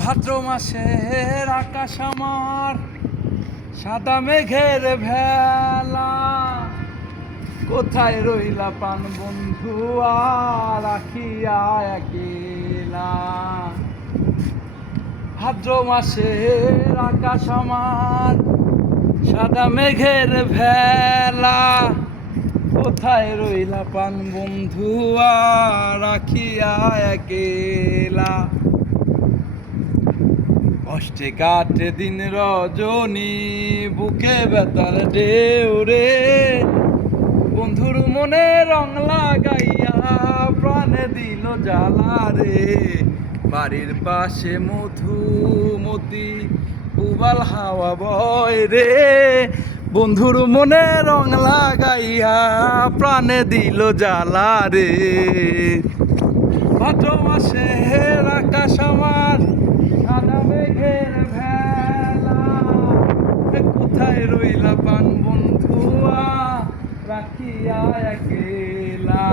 ভাদ্র মাসের আকাশ আমার সাদা মেঘের ভেলা, কোথায় রইলা প্রাণ বন্ধু আর রাখিয়া একলা। ভাদ্র মাসের আকাশ আমার সাদা মেঘের ভেলা, কোথায় রইলা প্রাণ বন্ধু আর রাখিয়া একলা। কষ্টে কাটে দিন রজনী, বুকে ব্যথার ঢেউ রে, বন্ধুর মনে রং লাগাইয়া প্রাণে দিল জ্বালা রে। বাড়ির পাশে মধুমতি উবাল হাওয়া বয় রে, বন্ধুর মনে রং লাগাইয়া প্রাণে দিল জ্বালা রে। ভাদ্র মাসের আকাশ আমার সাদা মেঘের ভেলা, কোথায় রইলা প্রাণ বন্ধুয়া রাখিয়া একলা।